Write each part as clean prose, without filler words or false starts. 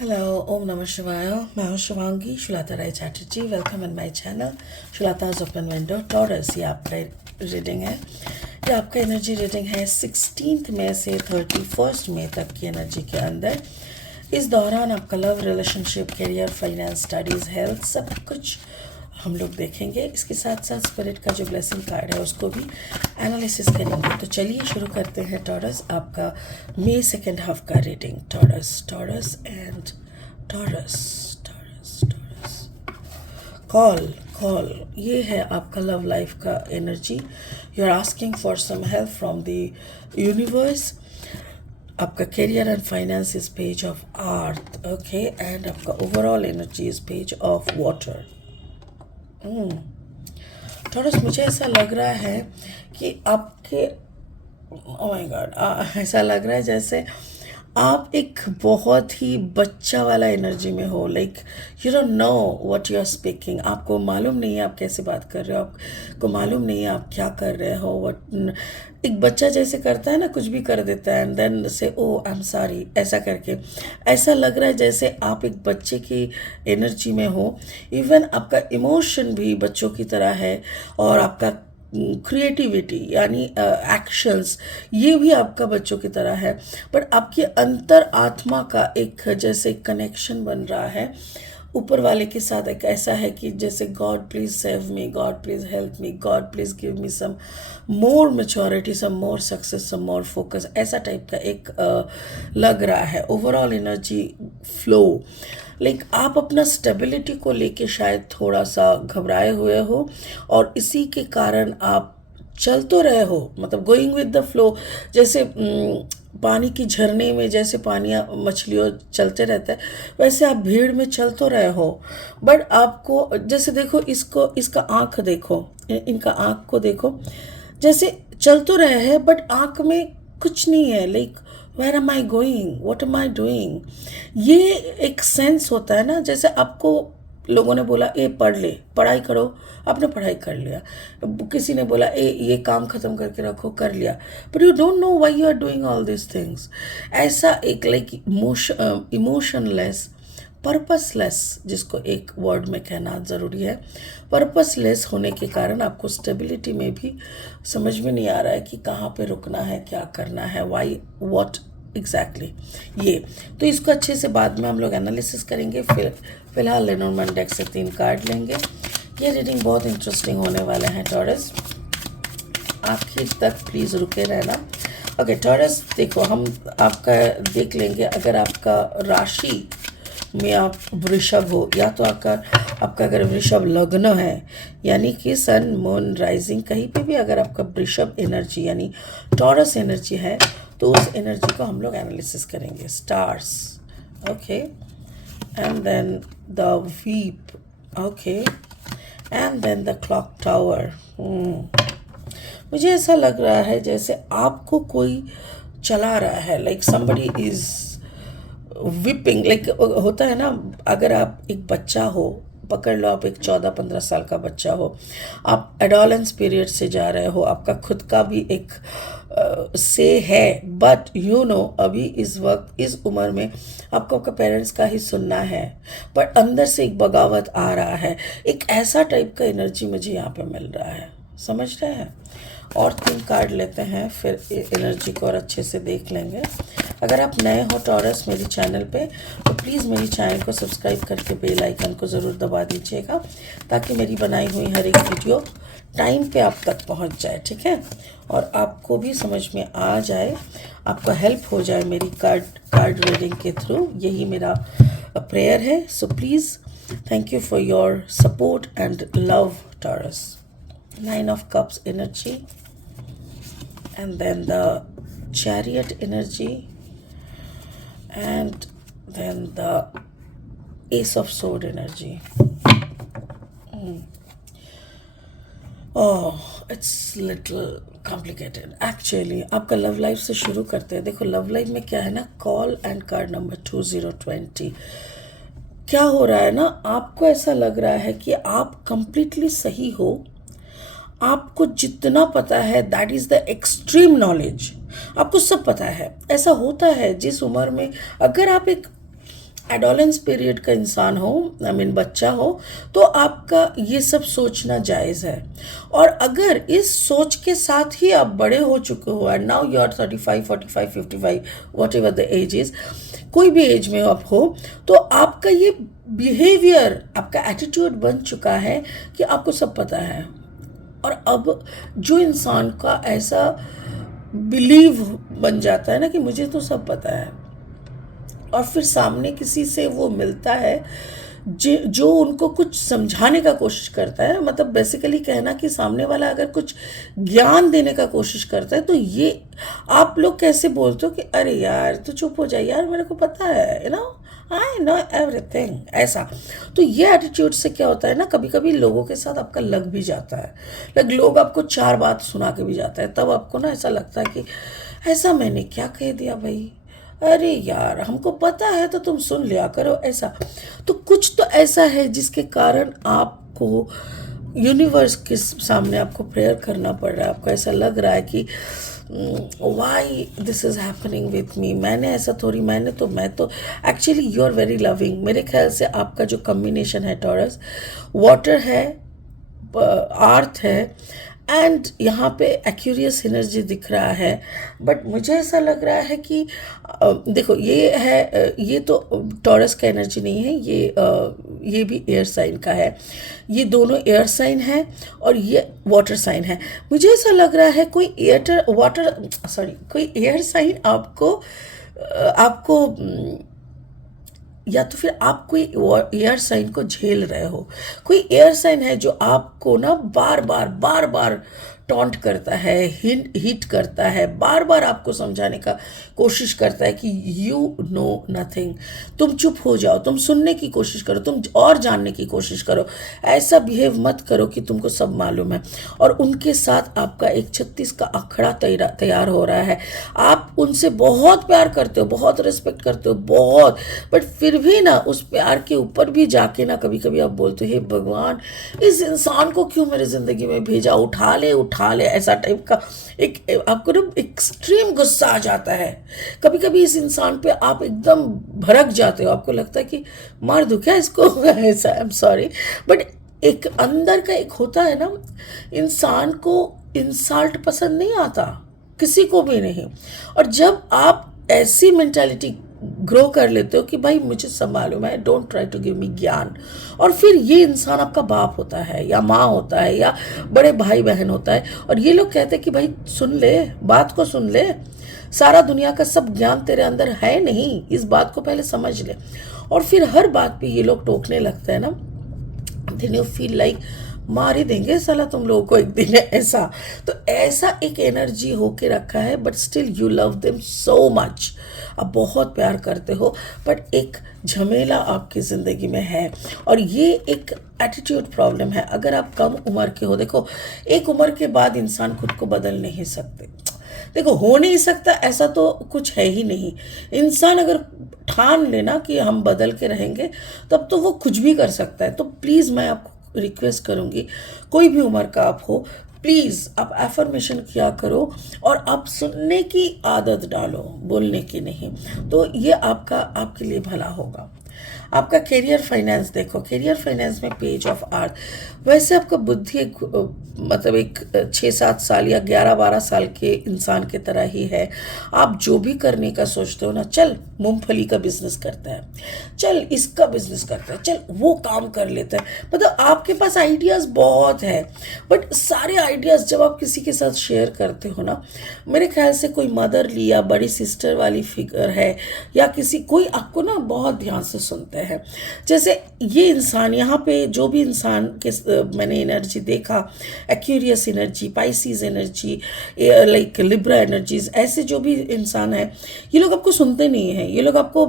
Hello, ओम नमः शिवाय। मैं हूँ Shivangi Shulata Rai Chatterjee. Welcome in my channel Shulata's open window Taurus. ये आपका रीडिंग है। ये आपका एनर्जी रीडिंग है 16 मई से 31 मई तक की एनर्जी के अंदर। इस दौरान आपका love, relationship, career, finance, studies, health सब कुछ हम लोग देखेंगे। इसके साथ साथ स्पिरिट का जो ब्लेसिंग कार्ड है उसको भी एनालिसिस करेंगे। तो चलिए शुरू करते हैं टॉरस आपका मई सेकेंड हाफ का reading. Taurus Taurus and Taurus Taurus Taurus call call. ये है आपका लव लाइफ का energy. You are asking for some help from the universe. आपका career and finance is page of earth, okay, and आपका overall energy is page of water. थोड़ा मुझे ऐसा लग रहा है कि आपके, ओह माय गॉड, ऐसा लग रहा है जैसे आप एक बहुत ही बच्चा वाला एनर्जी में हो। Like you don't know what you are speaking. आपको मालूम नहीं है आप कैसे बात कर रहे हो, आपको मालूम नहीं है आप क्या कर रहे हो। व्हाट एक बच्चा जैसे करता है ना, कुछ भी कर देता है एंड देन से ओ आई एम सॉरी ऐसा करके। ऐसा लग रहा है जैसे आप एक बच्चे की एनर्जी में हो। इवन आपका इमोशन भी बच्चों की तरह है और आपका क्रिएटिविटी यानी एक्शंस ये भी आपका बच्चों की तरह है। बट आपकी अंतर आत्मा का एक जैसे कनेक्शन बन रहा है ऊपर वाले के साथ। एक ऐसा है कि जैसे God please save me, God please help me, God please give me some more maturity, some more success, some more focus, ऐसा टाइप का एक लग रहा है ओवरऑल एनर्जी फ्लो। लाइक आप अपना स्टेबिलिटी को लेके शायद थोड़ा सा घबराए हुए हो और इसी के कारण आप चल तो रहे हो, मतलब गोइंग विद द फ्लो। जैसे पानी की झरने में जैसे पानियाँ मछलियों चलते रहता है, वैसे आप भीड़ में चल तो रहे हो। बट आपको जैसे देखो, इसका आँख देखो, इनका आँख को देखो, जैसे चल तो रहे हैं बट आँख में कुछ नहीं है। Like where am I going, what am I doing, ये एक सेंस होता है ना। जैसे आपको लोगों ने बोला ए पढ़ ले, पढ़ाई करो, आपने पढ़ाई कर लिया। किसी ने बोला ए ये काम ख़त्म करके रखो, कर लिया, but you don't know why you are doing all this things. ऐसा एक लाइक इमोशनलेस, पर्पसलेस, जिसको एक वर्ड में कहना ज़रूरी है, पर्पसलेस होने के कारण आपको स्टेबिलिटी में भी समझ में नहीं आ रहा है कि कहाँ पे रुकना है, क्या करना है, वाई व्हाट एग्जैक्टली ये। तो इसको अच्छे से बाद में हम लोग एनालिसिस करेंगे। फिलहाल लेनोर्मैन डेक से 3 कार्ड लेंगे। ये रीडिंग बहुत इंटरेस्टिंग होने वाले हैं टॉरस, आखिर तक प्लीज़ रुके रहना। ओके टॉरस, देखो हम आपका देख लेंगे। अगर आपका राशि में आप वृषभ हो, या तो आपका अगर वृषभ लग्न है यानी कि सन मून राइजिंग, कहीं पे भी अगर आपका वृषभ एनर्जी यानी टॉरस एनर्जी है तो उस एनर्जी को हम लोग एनालिसिस करेंगे। Stars, okay, and then the weep, okay, and then the clock tower. मुझे ऐसा लग रहा है जैसे आपको कोई चला रहा है, like somebody is weeping. Like होता है ना, अगर आप एक बच्चा हो, पकड़ लो आप एक 14-15 साल का बच्चा हो, आप एडोलेंस पीरियड से जा रहे हो, आपका खुद का भी एक से है, बट यू नो अभी इस वक्त इस उम्र में आपको आपका पेरेंट्स का ही सुनना है, बट अंदर से एक बगावत आ रहा है। एक ऐसा टाइप का एनर्जी मुझे यहाँ पे मिल रहा है, समझ रहे हैं। और 3 कार्ड लेते हैं, फिर एनर्जी को और अच्छे से देख लेंगे। अगर आप नए हो टॉरस मेरी चैनल पे, तो प्लीज़ मेरी चैनल को सब्सक्राइब करके बेल आइकन को ज़रूर दबा दीजिएगा, ताकि मेरी बनाई हुई हर एक वीडियो टाइम पे आप तक पहुंच जाए, ठीक है, और आपको भी समझ में आ जाए, आपको हेल्प हो जाए मेरी कार्ड रीडिंग के थ्रू। यही मेरा प्रेयर है। So please thank you for your support and love taurus. 9 of Cups energy, and then the Chariot energy, and then the Ace of Sword energy. Oh, it's little complicated actually। आपका love life से शुरू करते हैं। देखो love life में क्या है ना, कॉल एंड कार्ड नंबर 2020। क्या हो रहा है ना, आपको ऐसा लग रहा है कि आप कंप्लीटली सही हो, आपको जितना पता है that is the extreme knowledge, आपको सब पता है। ऐसा होता है जिस उम्र में, अगर आप एक एडोलेंस पीरियड का इंसान हो, आई मीन बच्चा हो, तो आपका ये सब सोचना जायज़ है। और अगर इस सोच के साथ ही आप बड़े हो चुके हो and now you are 35 45 55 whatever the age is, कोई भी एज में आप हो, तो आपका ये बिहेवियर, आपका एटीट्यूड बन चुका है कि आपको सब पता है। और अब जो इंसान का ऐसा बिलीव बन जाता है ना कि मुझे तो सब पता है, और फिर सामने किसी से वो मिलता है जो उनको कुछ समझाने का कोशिश करता है, मतलब बेसिकली कहना कि सामने वाला अगर कुछ ज्ञान देने का कोशिश करता है, तो ये आप लोग कैसे बोलते हो कि अरे यार तू चुप हो जाए यार, मेरे को पता है, आई नो एवरीथिंग, ऐसा। तो ये एटीट्यूड से क्या होता है ना, कभी कभी लोगों के साथ आपका लग भी जाता है, लोग आपको चार बात सुना के भी जाता है, तब आपको ना ऐसा लगता है कि ऐसा मैंने क्या कह दिया भाई, अरे यार हमको पता है तो तुम सुन लिया करो, ऐसा। तो कुछ तो ऐसा है जिसके कारण आपको यूनिवर्स के सामने आपको प्रेयर करना पड़ रहा है, आपको ऐसा लग रहा है कि why this is happening with me, मैंने ऐसा थोड़ी, मैं तो actually you are very loving. मेरे ख्याल से आपका जो कम्बिनेशन है टॉरस, वाटर है, अर्थ है, एंड यहाँ पे एक्यूरियस एनर्जी दिख रहा है। बट मुझे ऐसा लग रहा है कि देखो ये है, ये तो टॉरस का एनर्जी नहीं है, ये भी एयर साइन का है, ये दोनों एयर साइन है और ये वाटर साइन है। मुझे ऐसा लग रहा है कोई कोई एयर साइन आपको या तो फिर आप कोई एयर साइन को झेल रहे हो, कोई एयर साइन है जो आपको ना बार बार टॉन्ट करता है, हिट करता है, बार बार आपको समझाने का कोशिश करता है कि यू नो नथिंग, तुम चुप हो जाओ, तुम सुनने की कोशिश करो, तुम और जानने की कोशिश करो, ऐसा बिहेव मत करो कि तुमको सब मालूम है। और उनके साथ आपका एक 36 का अखड़ा तैयार हो रहा है। आप उनसे बहुत प्यार करते हो, बहुत रिस्पेक्ट करते हो, बहुत, बट फिर भी ना उस प्यार के ऊपर भी जाके ना कभी कभी आप बोलते हो हे भगवान, इस इंसान को क्यों मेरी ज़िंदगी में भेजा, उठा ले, ऐसा टाइप का एक आपको ना एक्सट्रीम गुस्सा आ जाता है। कभी कभी इस इंसान पे आप एकदम भड़क जाते हो, आपको लगता है कि मार दूं क्या इसको, ऐसा। आई एम सॉरी, बट एक अंदर का एक होता है ना, इंसान को इंसल्ट पसंद नहीं आता, किसी को भी नहीं। और जब आप ऐसी मेंटालिटी ग्रो कर लेते हो कि भाई मुझे सब मालूम है, don't try to give me ज्ञान, और फिर ये इंसान आपका बाप होता है या माँ होता है या बड़े भाई बहन होता है, और ये लोग कहते हैं कि भाई सुन ले, बात को सुन ले, सारा दुनिया का सब ज्ञान तेरे अंदर है नहीं, इस बात को पहले समझ ले। और फिर हर बात पे ये लोग टोकने लगते हैं ना, देन यू फील लाइक मार ही देंगे साला तुम लोगों को एक दिन, ऐसा। तो ऐसा एक एनर्जी होके रखा है, but still you love them so much, आप बहुत प्यार करते हो, बट एक झमेला आपकी ज़िंदगी में है, और ये एक एटीट्यूड प्रॉब्लम है। अगर आप कम उम्र के हो, देखो एक उम्र के बाद इंसान खुद को बदल नहीं सकते, देखो हो नहीं सकता, ऐसा तो कुछ है ही नहीं। इंसान अगर ठान लेना कि हम बदल के रहेंगे, तब तो वो कुछ भी कर सकता है। तो प्लीज़ मैं आपको रिक्वेस्ट करूँगी, कोई भी उम्र का आप हो, प्लीज़ आप एफर्मेशन किया करो, और आप सुनने की आदत डालो, बोलने की नहीं। तो ये आपके लिए भला होगा। आपका करियर फाइनेंस देखो, करियर फाइनेंस में पेज ऑफ अर्थ, वैसे आपका बुद्धि मतलब एक 6-7 साल या 11-12 साल के इंसान की तरह ही है। आप जो भी करने का सोचते हो ना, चल मूंगफली का बिजनेस करता है, चल इसका बिजनेस करता है, चल वो काम कर लेता है, मतलब आपके पास आइडियाज़ बहुत है। बट सारे आइडियाज़ जब आप किसी के साथ शेयर करते हो ना, मेरे ख्याल से कोई मदरली या बड़ी सिस्टर वाली फिगर है, या कोई आपको ना बहुत ध्यान से सुनते हैं। जैसे ये इंसान यहाँ पे, जो भी इंसान के मैंने एनर्जी देखा, Aquarius energy, Pisces energy, like Libra energies, ऐसे जो भी इंसान है, ये लोग आपको सुनते नहीं हैं, ये लोग आपको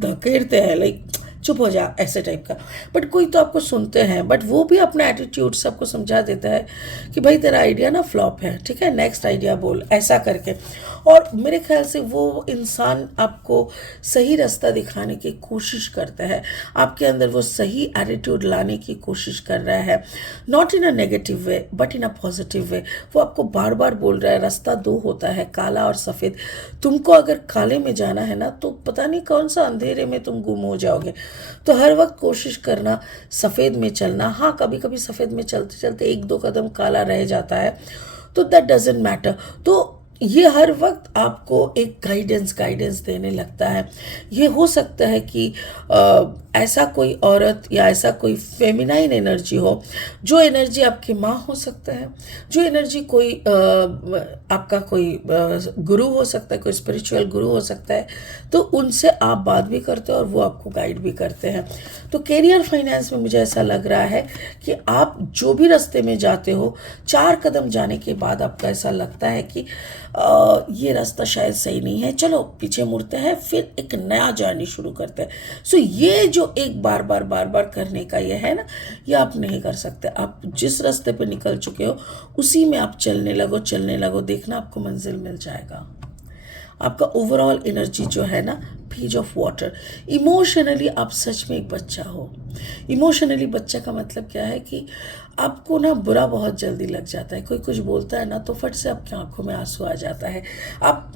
धकेलते हैं, लाइक चुप हो जा, ऐसे टाइप का। बट कोई तो आपको सुनते हैं, बट वो भी अपने एटीट्यूड से आपको समझा देता है कि भाई तेरा आइडिया ना फ्लॉप है, ठीक है, नेक्स्ट आइडिया बोल, ऐसा करके। और मेरे ख्याल से वो इंसान आपको सही रास्ता दिखाने की कोशिश करता है, आपके अंदर वो सही एटीट्यूड लाने की कोशिश कर रहा है, not in a negative way but in a positive way. वो आपको बार बार बोल रहा है रास्ता दो होता है, काला और सफ़ेद। तुमको अगर काले में जाना है ना तो पता नहीं कौन सा अंधेरे में तुम गुम हो जाओगे। तो हर वक्त कोशिश करना सफ़ेद में चलना। हाँ, कभी कभी सफ़ेद में चलते चलते एक दो कदम काला रह जाता है, तो दैट डजेंट मैटर। तो ये हर वक्त आपको एक गाइडेंस देने लगता है। ये हो सकता है कि ऐसा कोई औरत या ऐसा कोई फेमिनाइन एनर्जी हो, जो एनर्जी आपकी माँ हो सकता है, जो एनर्जी कोई आपका कोई गुरु हो सकता है, कोई स्पिरिचुअल गुरु हो सकता है। तो उनसे आप बात भी करते हो और वो आपको गाइड भी करते हैं। तो करियर फाइनेंस में मुझे ऐसा लग रहा है कि आप जो भी रास्ते में जाते हो, 4 कदम जाने के बाद आपको ऐसा लगता है कि ये रास्ता शायद सही नहीं है, चलो पीछे मुड़ते हैं, फिर एक नया जर्नी शुरू करते हैं। सो ये जो एक बार बार करने का ये है ना, ये आप नहीं कर सकते। आप जिस रास्ते पे निकल चुके हो उसी में आप चलने लगो, देखना आपको मंजिल मिल जाएगा। आपका ओवरऑल एनर्जी जो है ना, पेज ऑफ वाटर। इमोशनली आप सच में एक बच्चा हो। इमोशनली बच्चा का मतलब क्या है कि आपको ना बुरा बहुत जल्दी लग जाता है। कोई कुछ बोलता है ना तो फट से आपकी आंखों में आंसू आ जाता है। आप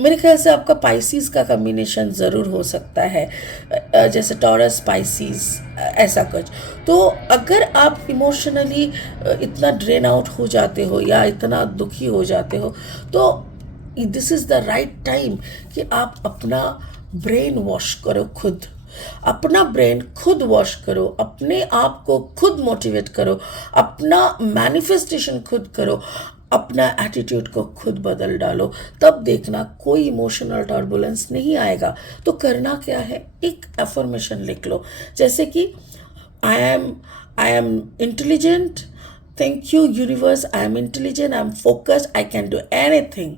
मेरे ख्याल से आपका पाइसिस का कम्बिनेशन ज़रूर हो सकता है, जैसे टॉरस स्पाइसीज ऐसा कुछ। तो अगर आप इमोशनली इतना ड्रेन आउट हो जाते हो या इतना दुखी हो जाते हो, तो this is the right time कि आप अपना ब्रेन वॉश करो खुद। अपना ब्रेन खुद वॉश करो, अपने आप को खुद मोटिवेट करो, अपना मैनिफेस्टेशन खुद करो, अपना एटीट्यूड को खुद बदल डालो। तब देखना कोई इमोशनल टर्बुलेंस नहीं आएगा। तो करना क्या है, एक एफर्मेशन लिख लो, जैसे कि I am intelligent, thank you universe, I am intelligent, I am focused, I can do anything.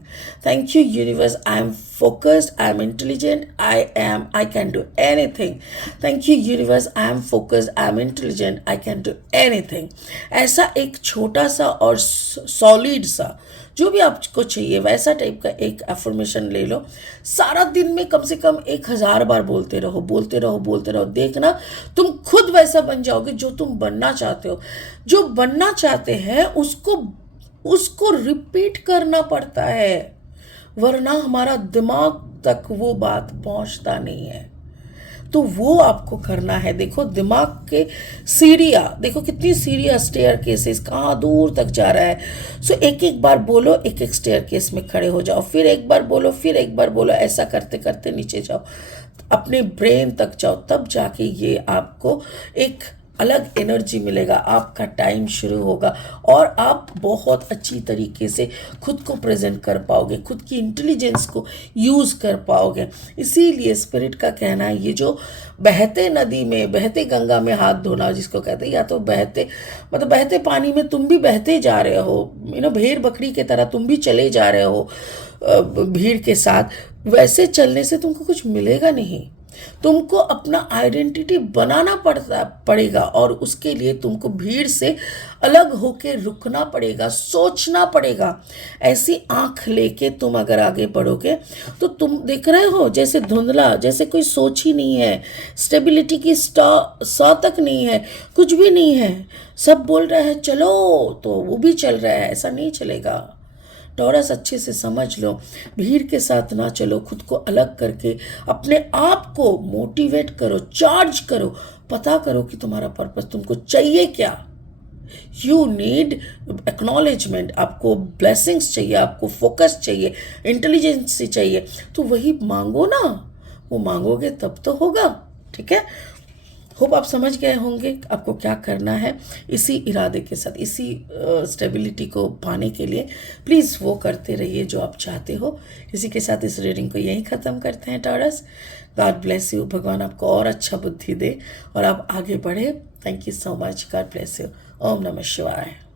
Thank you universe, I am focused, I am intelligent, I can do anything. Thank you universe, I am focused, I am intelligent, I can do anything. ऐसा एक छोटा सा और solid सा, जो भी आपको चाहिए वैसा टाइप का एक एफर्मेशन ले लो। सारा दिन में कम से कम 1000 बार बोलते रहो। देखना तुम खुद वैसा बन जाओगे जो तुम बनना चाहते हो। जो बनना चाहते हैं उसको रिपीट करना पड़ता है, वरना हमारा दिमाग तक वो बात पहुंचता नहीं है। तो वो आपको करना है। देखो दिमाग के सीढ़ियाँ, देखो कितनी सीढ़ियाँ, स्टेयर केसेस कहाँ दूर तक जा रहा है। सो एक बार बोलो, एक स्टेयर केस में खड़े हो जाओ, फिर एक बार बोलो, ऐसा करते करते नीचे जाओ, अपने ब्रेन तक जाओ, तब जाके ये आपको एक अलग एनर्जी मिलेगा। आपका टाइम शुरू होगा और आप बहुत अच्छी तरीके से खुद को प्रेजेंट कर पाओगे, खुद की इंटेलिजेंस को यूज़ कर पाओगे। इसीलिए स्पिरिट का कहना है, ये जो बहते नदी में, बहते गंगा में हाथ धोना जिसको कहते हैं, या तो बहते पानी में तुम भी बहते जा रहे हो, भेड़ बकरी की तरह तुम भी चले जा रहे हो भीड़ के साथ, वैसे चलने से तुमको कुछ मिलेगा नहीं। तुमको अपना आइडेंटिटी बनाना पड़ेगा और उसके लिए तुमको भीड़ से अलग होके रुकना पड़ेगा, सोचना पड़ेगा। ऐसी आंख लेके तुम अगर आगे बढ़ोगे तो तुम देख रहे हो जैसे धुंधला, जैसे कोई सोच ही नहीं है, स्टेबिलिटी की सौ तक नहीं है, कुछ भी नहीं है। सब बोल रहे हैं चलो तो वो भी चल रहा है, ऐसा नहीं चलेगा। टॉरस अच्छे से समझ लो, भीड़ के साथ ना चलो, खुद को अलग करके अपने आप को मोटिवेट करो, चार्ज करो, पता करो कि तुम्हारा पर्पस तुमको चाहिए क्या। यू नीड एक्नॉलेजमेंट, आपको ब्लेसिंग्स चाहिए, आपको फोकस चाहिए, इंटेलिजेंस चाहिए, तो वही मांगो ना। वो मांगोगे तब तो होगा। ठीक है, होप आप समझ गए होंगे आपको क्या करना है। इसी इरादे के साथ, इसी स्टेबिलिटी को पाने के लिए प्लीज़ वो करते रहिए जो आप चाहते हो। इसी के साथ इस रीडिंग को यहीं ख़त्म करते हैं टॉरस। गॉड ब्लेस यू, भगवान आपको और अच्छा बुद्धि दे और आप आगे बढ़े। Thank you so much, God bless you. ओम नमः शिवाय।